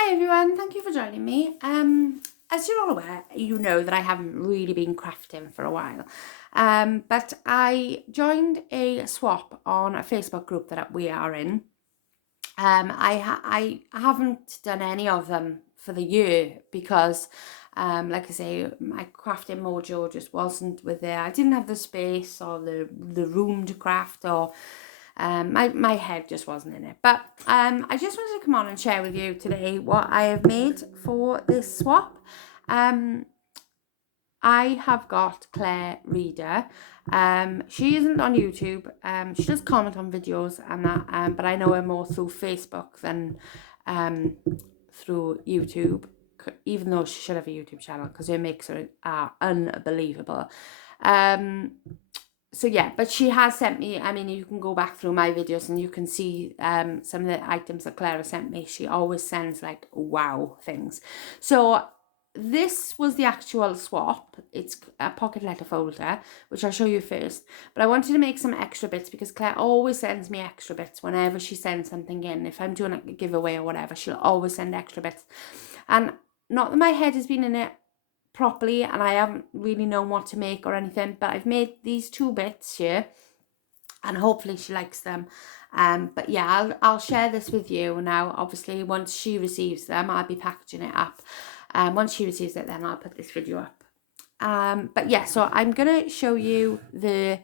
Hi everyone, thank you for joining me. As you're all aware, you know that I haven't really been crafting for a while. But I joined a swap on a Facebook group that we are in. I haven't done any of them for the year because, like I say, my crafting mojo just wasn't with there. I didn't have the space or the room to craft, or my head just wasn't in it. But I just wanted to come on and share with you today what I have made for this swap. I have got Claire Reader. She isn't on YouTube. She does comment on videos and that, but I know her more through Facebook than through YouTube, even though she should have a YouTube channel because her makes are unbelievable. So yeah, but she has sent me, I mean, you can go back through my videos and you can see some of the items that Clara sent me. She always sends like wow things. So this was the actual swap. It's a pocket letter folder, which I'll show you first. But I wanted to make some extra bits because Claire always sends me extra bits whenever she sends something in. If I'm doing a giveaway or whatever, she'll always send extra bits. And not that my head has been in it properly and I haven't really known what to make or anything, but I've made these two bits here and hopefully she likes them. But yeah, I'll share this with you now. Obviously, once she receives them, I'll be packaging it up. Once she receives it, then I'll put this video up. But yeah, so I'm gonna show you the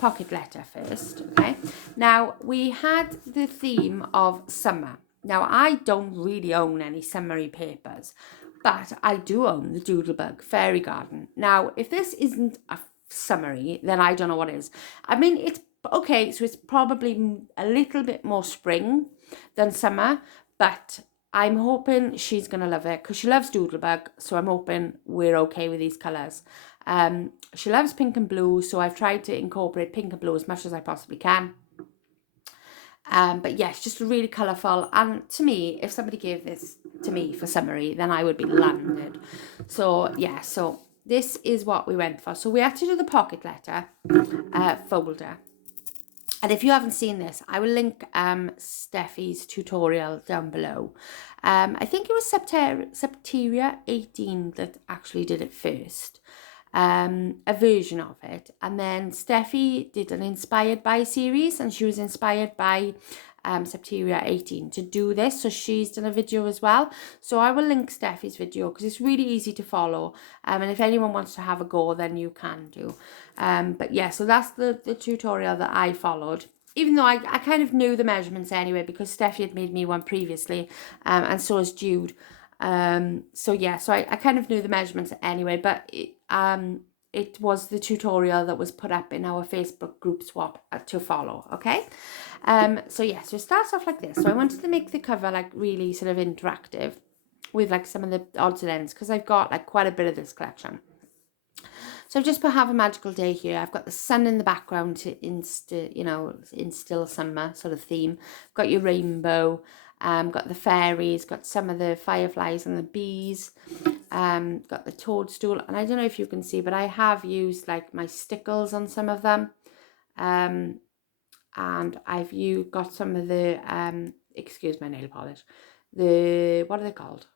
pocket letter first. Okay, now we had the theme of summer. Now I don't really own any summery papers, but I do own the Doodlebug Fairy Garden. Now, if this isn't a summery, then I don't know what is. I mean, it's okay, so it's probably a little bit more spring than summer, but I'm hoping she's going to love it because she loves Doodlebug, so I'm hoping we're okay with these colours. She loves pink and blue, so I've tried to incorporate pink and blue as much as I possibly can. But yeah, it's just really colourful. And to me, if somebody gave this to me for summery, then I would be landed. So yeah, so this is what we went for. So we had to do the pocket letter folder. And if you haven't seen this, I will link Steffi's tutorial down below. I think it was Septeria 18 that actually did it first. A version of it, and then Steffi did an inspired by series, and she was inspired by Septeria 18 to do this, so she's done a video as well. So I will link Steffi's video because it's really easy to follow, and if anyone wants to have a go, then you can do. But yeah, so that's the tutorial that I followed, even though I kind of knew the measurements anyway because Steffi had made me one previously, and so has Jude. So yeah, so I kind of knew the measurements anyway, but it was the tutorial that was put up in our Facebook group swap to follow, okay? So yeah, so it starts off like this. So I wanted to make the cover like really sort of interactive with like some of the odds and ends because I've got like quite a bit of this collection. So I've just put Have a Magical Day here. I've got the sun in the background to instill summer sort of theme. Got your rainbow. Got the fairies, got some of the fireflies and the bees, got the toadstool, and I don't know if you can see, but I have used like my stickles on some of them, and I've got some of the, excuse my nail polish, what are they called?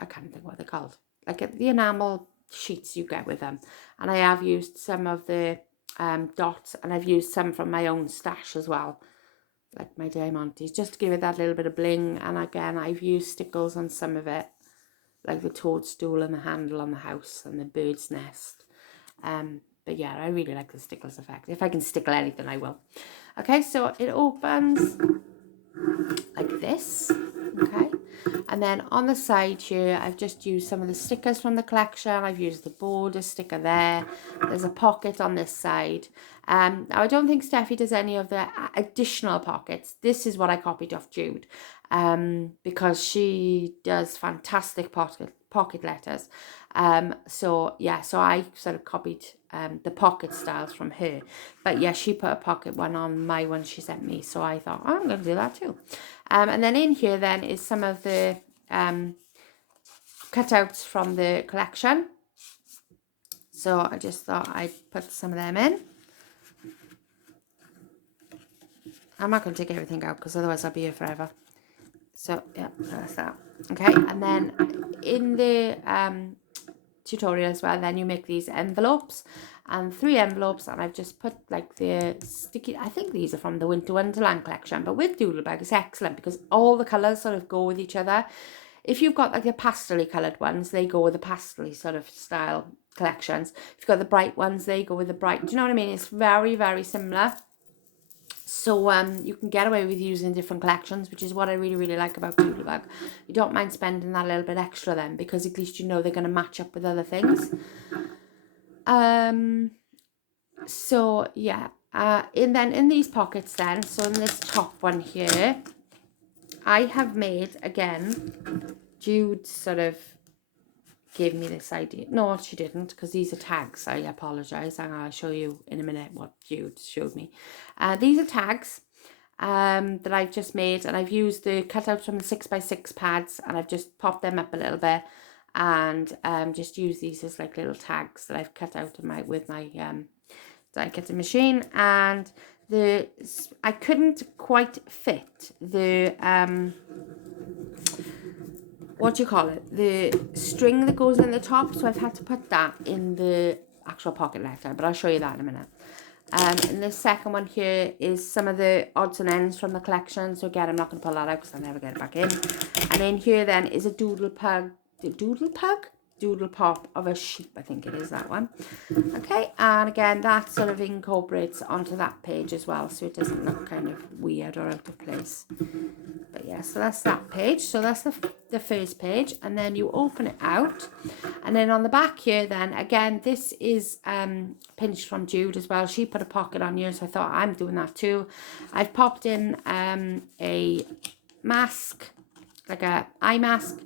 I can't think what they're called, like the enamel sheets you get with them, and I have used some of the dots, and I've used some from my own stash as well, like my diamantes, just to give it that little bit of bling. And again, I've used stickles on some of it, like the toadstool and the handle on the house and the bird's nest. But yeah, I really like the stickles effect. If I can stickle anything, I will. Okay, so it opens like this, okay, and then on the side here I've just used some of the stickers from the collection. I've used the border sticker there. There's a pocket on this side. Now I don't think Steffi does any of the additional pockets. This is what I copied off Jude, because she does fantastic pocket letters. So yeah, so I sort of copied the pocket styles from her, but yeah, she put a pocket one on my one she sent me, so I thought, oh, I'm going to do that too. And then in here then is some of the cutouts from the collection, so I just thought I'd put some of them in. I'm not going to take everything out because otherwise I'll be here forever. So yeah, that's that. Okay, and then in the tutorial as well, then you make these envelopes, and 3 envelopes, and I've just put like the sticky, I think these are from the Winter Wonderland collection, but with Doodlebug it's excellent because all the colours sort of go with each other. If you've got like the pastel coloured ones, they go with the pastel sort of style collections. If you've got the bright ones, they go with the bright. Do you know what I mean? It's very, very similar. So you can get away with using different collections, which is what I really, really like about Doodlebug. You don't mind spending that little bit extra then, because at least you know they're going to match up with other things. So yeah, and then in these pockets then, so in this top one here, I have made, again, Jude sort of gave me this idea. No, she didn't, because these are tags. I apologise. I'll show you in a minute what Jude showed me. These are tags that I've just made, and I've used the cutouts from the 6x6 pads, and I've just popped them up a little bit, and just use these as like little tags that I've cut out with my die cutting machine. And I couldn't quite fit the what do you call it, the string that goes in the top, so I've had to put that in the actual pocket letter, but I'll show you that in a minute. And the second one here is some of the odds and ends from the collection, so again I'm not going to pull that out because I'll never get it back in. And in here then is a doodle pop of a sheep, I think it is, that one. Okay, and again that sort of incorporates onto that page as well, so it doesn't look kind of weird or out of place. But yeah, so that's that page. So that's the first page, and then you open it out, and then on the back here then, again, this is pinched from Jude as well. She put a pocket on here, so I thought I'm doing that too. I've popped in a mask, like a eye mask,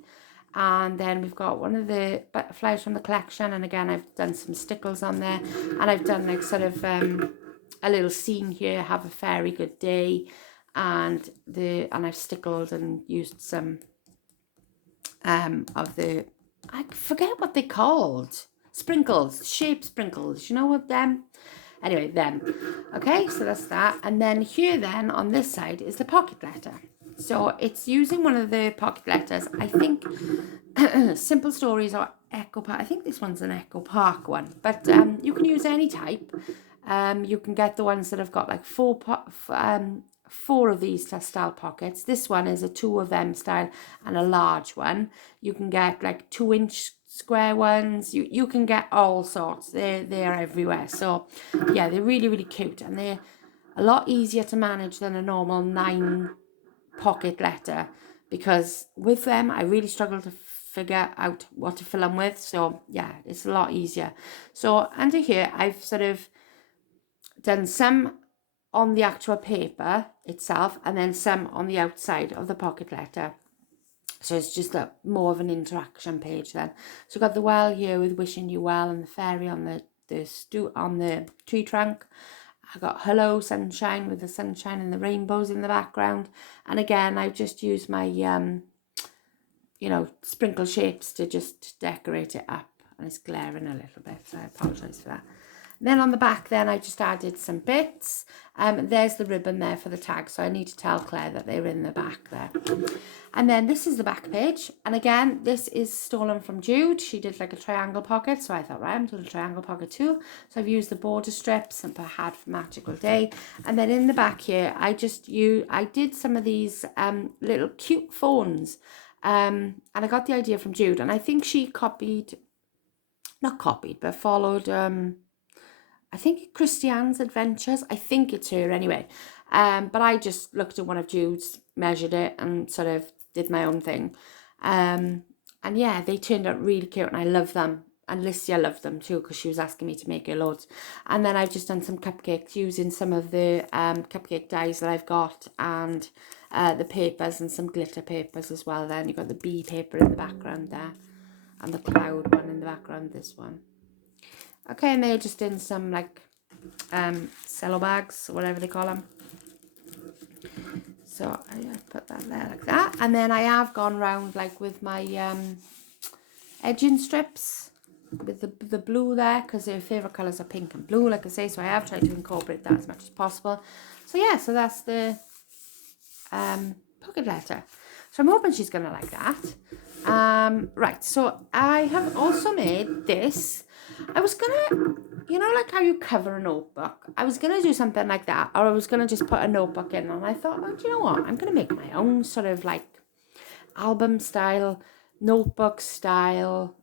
and then we've got one of the butterflies from the collection, and again I've done some stickles on there, and I've done like sort of a little scene here, have a very good day, and I've stickled and used some of the, I forget what they called, sprinkles, shape sprinkles, you know what them? Anyway, them. Okay, so that's that. And then here then on this side is the pocket letter. So it's using one of the pocket letters, I think Simple Stories or Echo Park. I think this one's an Echo Park one, but you can use any type. You can get the ones that have got like four of these style pockets. This one is a 2 of them style and a large one. You can get like 2-inch square ones. You can get all sorts. They're everywhere. So yeah, they're really, really cute, and they're a lot easier to manage than a normal 9 pocket letter, because with them I really struggle to figure out what to fill them with. So yeah, it's a lot easier. So under here I've sort of done some on the actual paper itself, and then some on the outside of the pocket letter. So it's just more of an interaction page then. So I've got the well here with wishing you well, and the fairy on the tree trunk. I got hello sunshine with the sunshine and the rainbows in the background. And again, I've just used my sprinkle shapes to just decorate it up, and it's glaring a little bit, so I apologise for that. Then on the back then I just added some bits. There's the ribbon there for the tag, so I need to tell Claire that they're in the back there. And then this is the back page, and again this is stolen from Jude. She did like a triangle pocket, so I thought, right, I'm doing a triangle pocket too. So I've used the border strips and put had for magical day. And then in the back here I did some of these little cute phones, and I got the idea from Jude, and I think she followed I think Christiane's Adventures. I think it's her anyway. But I just looked at one of Jude's, measured it, and sort of did my own thing. And yeah, they turned out really cute, and I love them. And Licia loved them too, because she was asking me to make her loads. And then I've just done some cupcakes using some of the cupcake dies that I've got, and the papers and some glitter papers as well. Then you've got the bee paper in the background there, and the cloud one in the background, this one. Okay, and they're just in some like cello bags or whatever they call them. So I put that there like that, and then I have gone round like with my edging strips with the blue there, because their favourite colours are pink and blue, like I say. So I have tried to incorporate that as much as possible. So yeah, so that's the pocket letter. So I'm hoping she's going to like that. Right, so I have also made this. I was going to, you know, like how you cover a notebook. I was going to do something like that, or I was going to just put a notebook in, and I thought, oh, do you know what? I'm going to make my own sort of like album style, notebook style,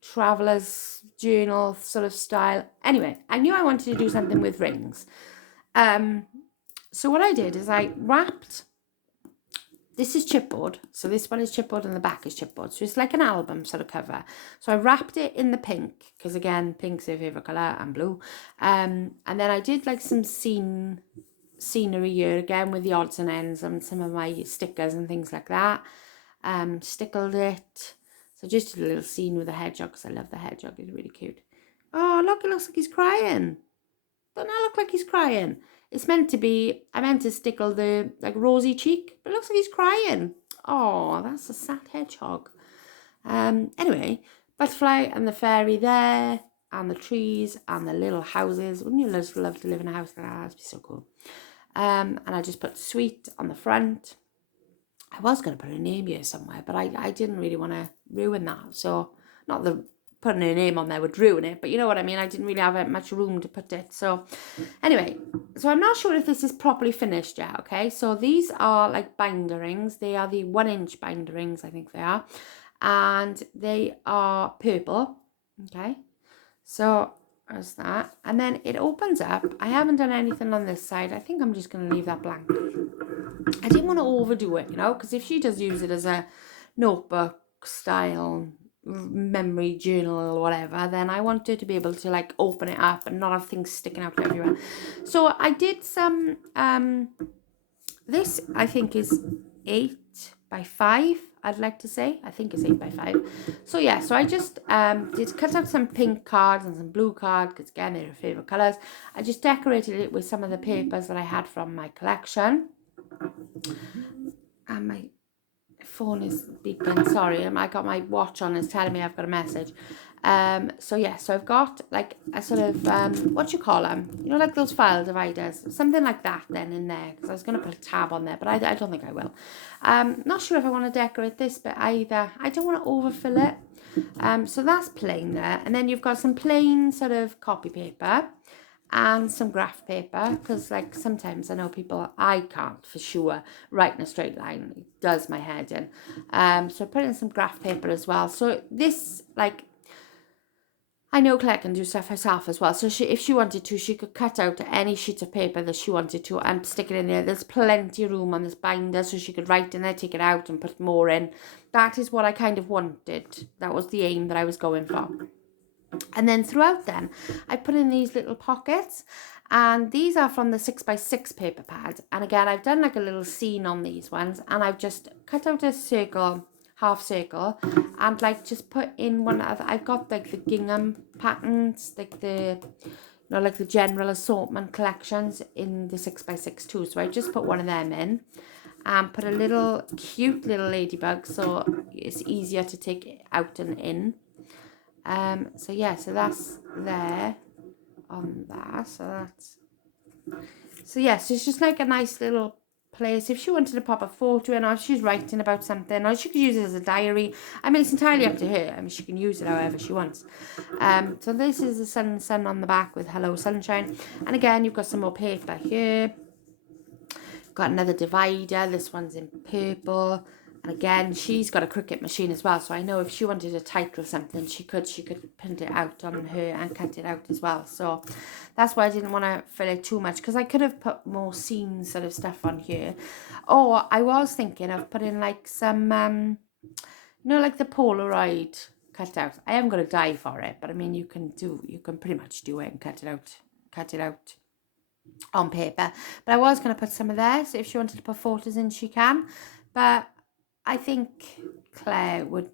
traveler's journal sort of style. Anyway, I knew I wanted to do something with rings. So what I did is I wrapped, this is chipboard, so this one is chipboard and the back is chipboard, so it's like an album sort of cover. So I wrapped it in the pink, because again, pink's their favourite colour, and blue. And then I did like some scenery here, again with the odds and ends and some of my stickers and things like that. Stickled it. So just a little scene with a hedgehog, because I love the hedgehog, it's really cute. Oh, look, it looks like he's crying. Doesn't that look like he's crying? It's meant to be, I meant to stickle the like rosy cheek, but it looks like he's crying. Oh, that's a sad hedgehog. Anyway, butterfly and the fairy there, and the trees and the little houses. Wouldn't you just love to live in a house like that? That'd be so cool. And I just put sweet on the front. I was going to put a name here somewhere, but I didn't really want to ruin that. So, not the putting a name on there would ruin it, but you know what I mean? I didn't really have much room to put it. So, anyway, so I'm not sure if this is properly finished yet, okay? So, these are like binder rings. They are the 1-inch binder rings, I think they are. And they are purple, okay? So, there's that. And then it opens up. I haven't done anything on this side. I think I'm just going to leave that blank. I didn't want to overdo it, you know, because if she does use it as a notebook style memory journal or whatever, then I want her to be able to like open it up and not have things sticking out everywhere. So I did some, this I think is 8 by 5, I'd like to say. I think it's 8 by 5. So yeah, so I just did cut out some pink cards and some blue cards, because again, they're her favourite colours. I just decorated it with some of the papers that I had from my collection. And my phone is beeping, sorry, I got my watch on, it's telling me I've got a message. So yeah, so I've got like a sort of what you call them, you know, like those file dividers, something like that then in there, because I was going to put a tab on there, but I don't think I will. Not sure if I want to decorate this bit either. I don't want to overfill it. So that's plain there, and then you've got some plain sort of copy paper and some graph paper, because like sometimes I know people, I can't for sure write in a straight line, it does my head in. So I put in some graph paper as well. So this, like, I know Claire can do stuff herself as well, so if she wanted to, she could cut out any sheet of paper that she wanted to and stick it in there. There's plenty of room on this binder, so she could write in there, take it out and put more in. That is what I kind of wanted. That was the aim that I was going for. And then throughout then, I put in these little pockets, and these are from the 6x6 paper pad. And again, I've done like a little scene on these ones, and I've just cut out a circle, half circle, and like just put in one of, I've got like the gingham patterns, like the, you know, like the general assortment collections in the 6x6 too. So I just put one of them in and put a little cute little ladybug, so it's easier to take out and in. So yeah, so that's there on that. So yeah, so it's just like a nice little place. If she wanted to pop a photo in, or if she's writing about something, or she could use it as a diary. I mean, it's entirely up to her. I mean, she can use it however she wants. So this is the sun on the back with hello sunshine. And again, you've got some more paper here. Got another divider. This one's in purple. And again, she's got a Cricut machine as well, so I know if she wanted to title something, she could print it out on her and cut it out as well. So that's why I didn't want to fill it too much, because I could have put more scene sort of stuff on here. Or I was thinking of putting like some, you know, like the Polaroid cutout. I am going to die for it, but I mean, you can pretty much do it and cut it out on paper. But I was going to put some of there, so if she wanted to put photos in, she can. But I think Claire would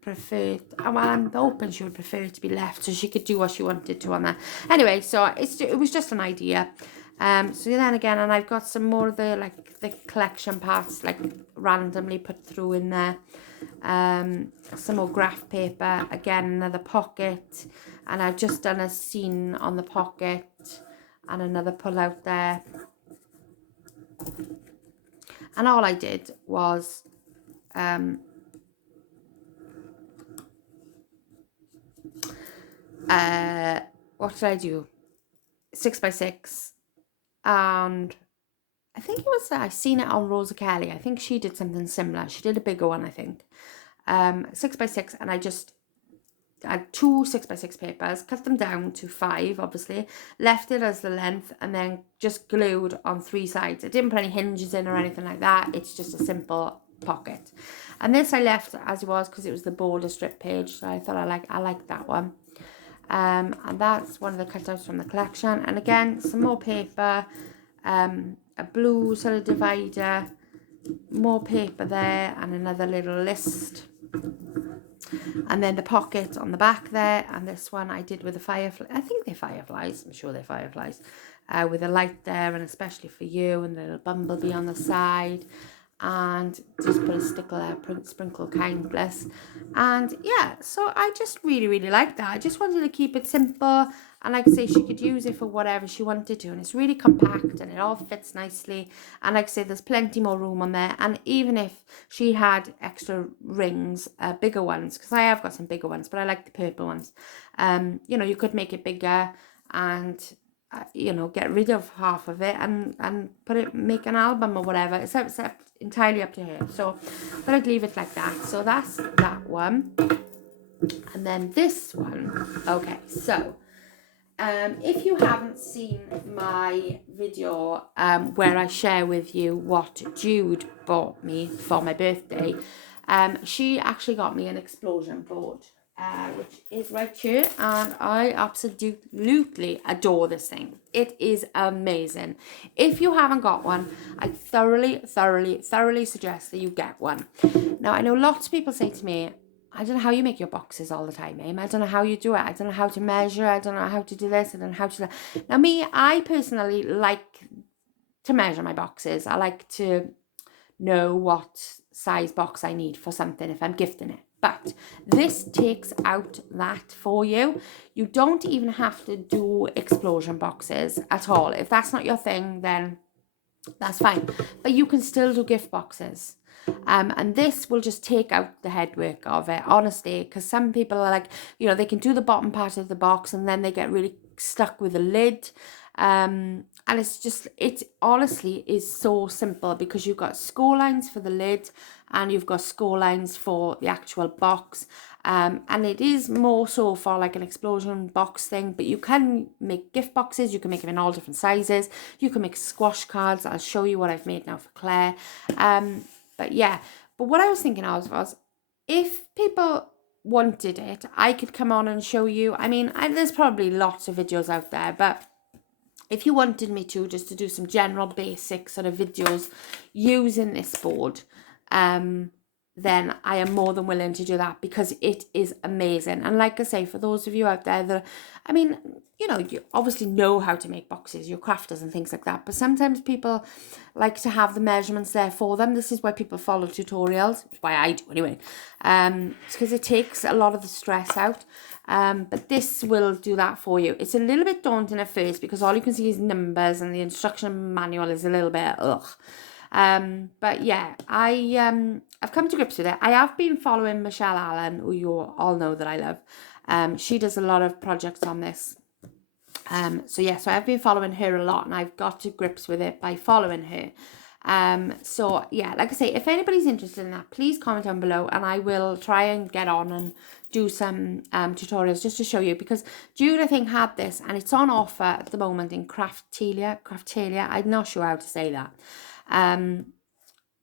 prefer, well, I'm hoping she would prefer it to be left so she could do what she wanted to on there. Anyway, so it was just an idea. So then again, and I've got some more of the collection parts like randomly put through in there. Some more graph paper, again another pocket, and I've just done a scene on the pocket and another pull out there. And all I did was what did I do? 6x6, and I think it was, I seen it on Rosa Kelly. I think she did something similar. She did a bigger one, I think. 6x6, and I just had 2 6x6 papers, cut them down to 5, obviously, left it as the length, and then just glued on 3 sides. I didn't put any hinges in or anything like that. It's just a simple pocket. And this I left as it was because it was the border strip page, so I thought I like that one. And that's one of the cutouts from the collection. And again, some more paper, a blue sort of divider, more paper there, and another little list. And then the pocket on the back there, and this one I did with the firefly. I think they're fireflies. I'm sure they're fireflies. With a light there, and especially for you, and the little bumblebee on the side. And just put a sticker there, sprinkle kindness. And yeah, so I just really like that. I just wanted to keep it simple, and like I say, she could use it for whatever she wanted to, and it's really compact and it all fits nicely. And like I say, there's plenty more room on there. And even if she had extra rings, bigger ones, because I have got some bigger ones, but I like the purple ones, you know, you could make it bigger and you know, get rid of half of it and make an album or whatever. It's entirely up to her. So but I'd leave it like that. So that's that one. And then this one, okay, so if you haven't seen my video where I share with you what Jude bought me for my birthday, she actually got me an explosion board, which is right here, and I absolutely adore this thing. It is amazing. If you haven't got one, I thoroughly suggest that you get one. Now, I know lots of people say to me, I don't know how you make your boxes all the time, Aim. I don't know how you do it. I don't know how to measure. I don't know how to do this. I don't know how to do that. Now, me, I personally like to measure my boxes. I like to know what size box I need for something if I'm gifting it. But this takes out that for you. You don't even have to do explosion boxes at all. If that's not your thing, then that's fine. But you can still do gift boxes. And this will just take out the headwork of it, honestly, because some people are like, you know, they can do the bottom part of the box and then they get really stuck with the lid. And it's just, it honestly is so simple, because you've got score lines for the lid and you've got score lines for the actual box. And it is more so for like an explosion box thing, but you can make gift boxes. You can make them in all different sizes. You can make squash cards. I'll show you what I've made now for Claire. But yeah, but what I was thinking of was, if people wanted it, I could come on and show you. I mean, there's probably lots of videos out there, but if you wanted me to, just to do some general basic sort of videos using this board, then I am more than willing to do that, because it is amazing. And like I say, for those of you out there that, I mean, you know, you obviously know how to make boxes, you're crafters and things like that, but sometimes people like to have the measurements there for them. This is why people follow tutorials, why I do anyway. It's because it takes a lot of the stress out. But this will do that for you. It's a little bit daunting at first, because all you can see is numbers and the instruction manual is a little bit ugh. But yeah, I've come to grips with it. I have been following Michelle Allen, who you all know that I love. She does a lot of projects on this. So yeah, so I've been following her a lot, and I've got to grips with it by following her. So yeah, like I say, if anybody's interested in that, please comment down below, and I will try and get on and do some tutorials just to show you, because Jude, I think, had this, and it's on offer at the moment in Craftalia. I'm not sure how to say that.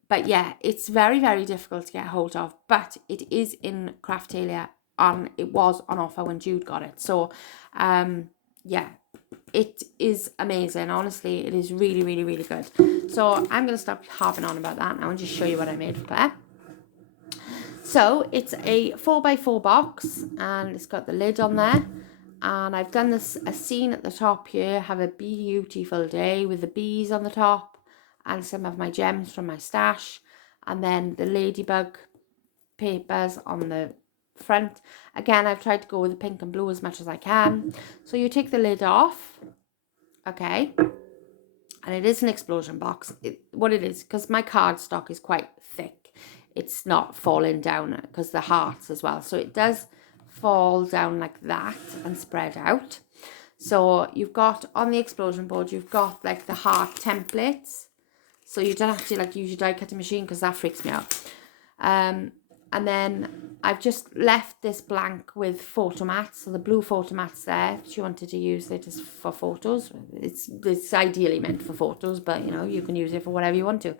But yeah, it's very difficult to get hold of, but it is in Craftalia, and it was on offer when Jude got it. So yeah, it is amazing. Honestly, it is really good. So I'm going to stop harping on about that now and just show you what I made for Claire. So it's a 4x4 box, and it's got the lid on there. And I've done this a scene at the top here. Have a beautiful day with the bees on the top, and some of my gems from my stash, and then the ladybug papers on the front. Again, I've tried to go with the pink and blue as much as I can. So you take the lid off, okay, and it is an explosion box. What it is, because my cardstock is quite thick, it's not falling down, because the hearts as well. So it does fall down like that and spread out. So you've got on the explosion board, you've got like the heart templates. So you don't have to like use your die cutting machine, because that freaks me out. And then I've just left this blank with photo mats. So the blue photo mats there, if you wanted to use it as for photos. It's ideally meant for photos, but you know, you can use it for whatever you want to.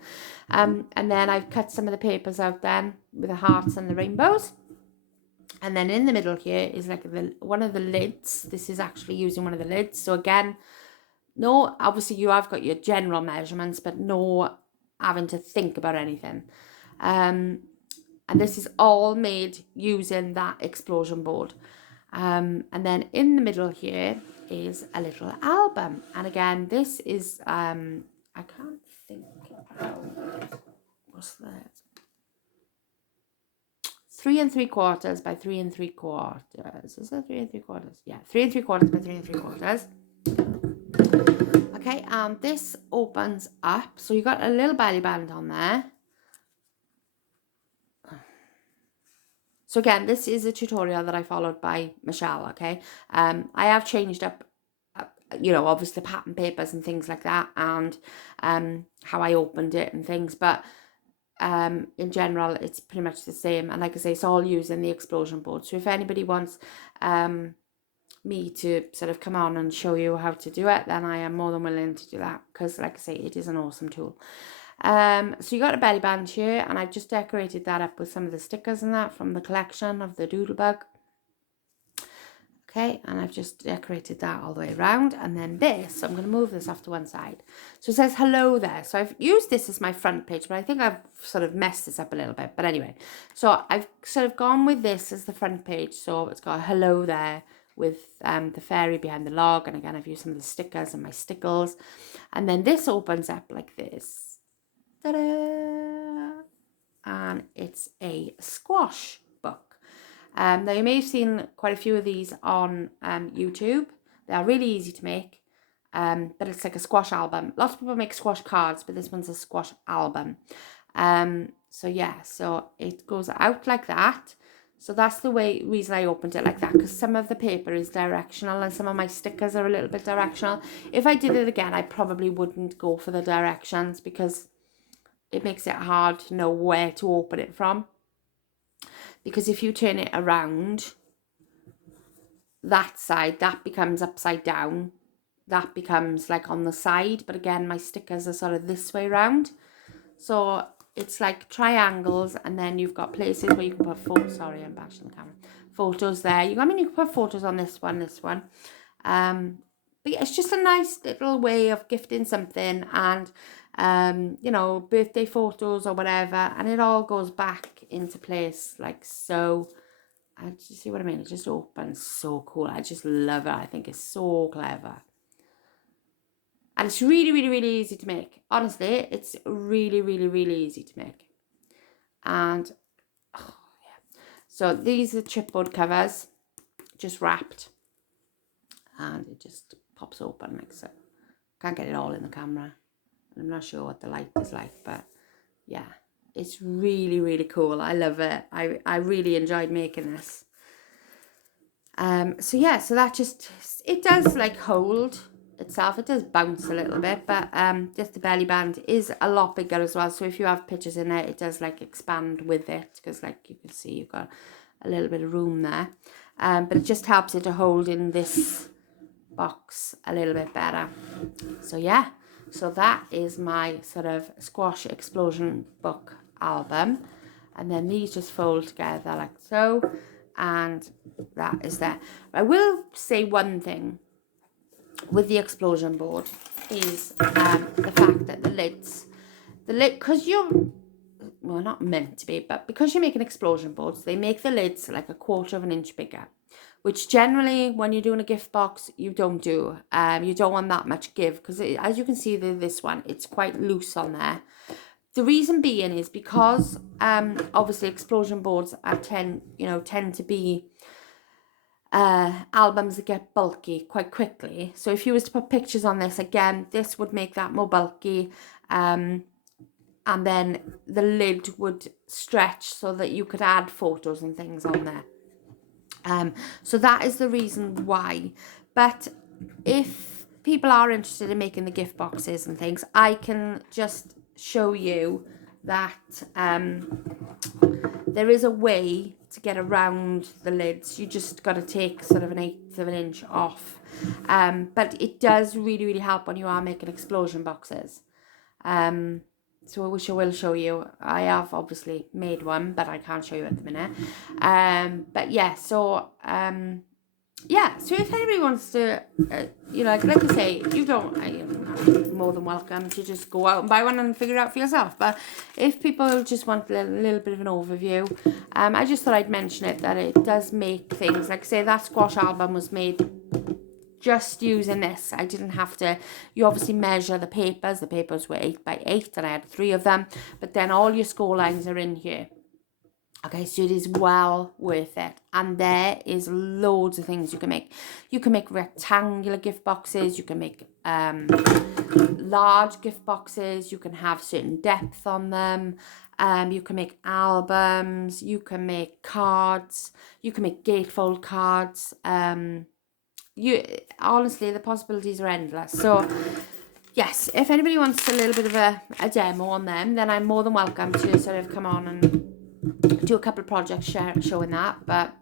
And then I've cut some of the papers out then with the hearts and the rainbows. And then in the middle here is like one of the lids. This is actually using one of the lids. So again, no, obviously you have got your general measurements, but no having to think about anything. And this is all made using that explosion board. And then in the middle here is a little album. And again, this is, I can't think what's that? 3 3/4 by 3 3/4. Is that 3 3/4? Yeah, 3 3/4 by 3 3/4. Okay, and this opens up. So you got a little belly band on there. So again, this is a tutorial that I followed by Michelle, okay? I have changed up, you know, obviously pattern papers and things like that, and how I opened it and things, but in general, it's pretty much the same. And like I say, it's all using the explosion board. So if anybody wants me to sort of come on and show you how to do it, then I am more than willing to do that, because like I say, it is an awesome tool. So you got a belly band here, and I've just decorated that up with some of the stickers and that from the collection of the Doodlebug. Okay, and I've just decorated that all the way around. And then this, so I'm going to move this off to one side. So it says hello there. So I've used this as my front page, but I think I've sort of messed this up a little bit. But anyway, so I've sort of gone with this as the front page. So it's got a hello there with the fairy behind the log. And again, I've used some of the stickers and my stickles. And then this opens up like this. Ta-da! And it's a squash book. Now you may have seen quite a few of these on YouTube. They are really easy to make, but it's like a squash album. Lots of people make squash cards, but this one's a squash album. So yeah, so it goes out like that. So that's the reason I opened it like that, because some of the paper is directional and some of my stickers are a little bit directional. If I did it again, I probably wouldn't go for the directions, because it makes it hard to know where to open it from. Because if you turn it around, that side, that becomes upside down. That becomes like on the side. But again, my stickers are sort of this way around. So it's like triangles, and then you've got places where you can put photos. Sorry, I'm bashing the camera. Photos there. I mean, you can put photos on this one. But yeah, it's just a nice little way of gifting something, and you know, birthday photos or whatever, and it all goes back into place like so. And you see what I mean? It just opens so cool. I just love it. I think it's so clever. And it's really, really, really easy to make. Honestly, it's really, really, really easy to make. And, oh, yeah. So these are chipboard covers, just wrapped. And it just pops open like so. Can't get it all in the camera. I'm not sure what the light is like, but yeah. It's really, really cool. I love it. I really enjoyed making this. So yeah, so that just, it does like hold itself. It does bounce a little bit, but just the belly band is a lot bigger as well. So if you have pictures in there, it does like expand with it, because like you can see, you've got a little bit of room there. But it just helps it to hold in this box a little bit better. So yeah, so that is my sort of squash explosion book album. And then these just fold together like so, and that is there. I will say one thing with the explosion board is the fact that the lid, because you're, well, not meant to be, but because you're making explosion boards, they make the lids like 1/4 of an inch bigger, which generally when you're doing a gift box, you don't do. You don't want that much give, because as you can see, this one, it's quite loose on there. The reason being is because obviously explosion boards tend to be albums that get bulky quite quickly. So if you was to put pictures on this, again, this would make that more bulky. and then the lid would stretch so that you could add photos and things on there. So that is the reason why. But if people are interested in making the gift boxes and things, I can just show you that there is a way to get around the lids. You just got to take sort of 1/8 of an inch off. But it does really, really help when you are making explosion boxes. So which I will show you. I have obviously made one, but I can't show you at the minute. But yeah, so yeah, so if anybody wants to, you know, like I say, you don't, you're more than welcome to just go out and buy one and figure it out for yourself. But if people just want a little bit of an overview, I just thought I'd mention it, that it does make things, like I say, that squash album was made just using this. I didn't have to, you obviously measure the papers. The papers were 8 by 8 and I had 3 of them. But then all your score lines are in here. Okay, so it is well worth it. And there is loads of things you can make. You can make rectangular gift boxes. You can make large gift boxes. You can have certain depth on them. You can make albums. You can make cards. You can make gatefold cards. Honestly, the possibilities are endless. So yes, if anybody wants a little bit of a demo on them, then I'm more than welcome to sort of come on and do a couple of projects showing that. But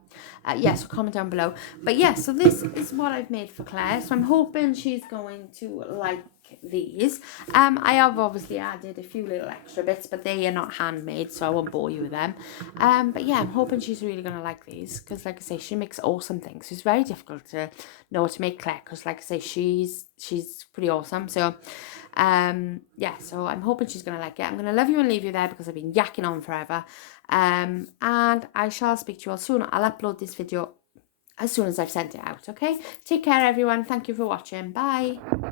yes, comment down below. But yeah, so this is what I've made for Claire. So I'm hoping she's going to like these. I have obviously added a few little extra bits, but they are not handmade, so I won't bore you with them. But yeah, I'm hoping she's really going to like these, because like I say, she makes awesome things. So it's very difficult to know what to make Claire, because like I say, she's pretty awesome. So yeah, so I'm hoping she's going to like it. I'm going to love you and leave you there, because I've been yakking on forever. And I shall speak to you all soon. I'll upload this video as soon as I've sent it out, okay? Take care, everyone. Thank you for watching. Bye.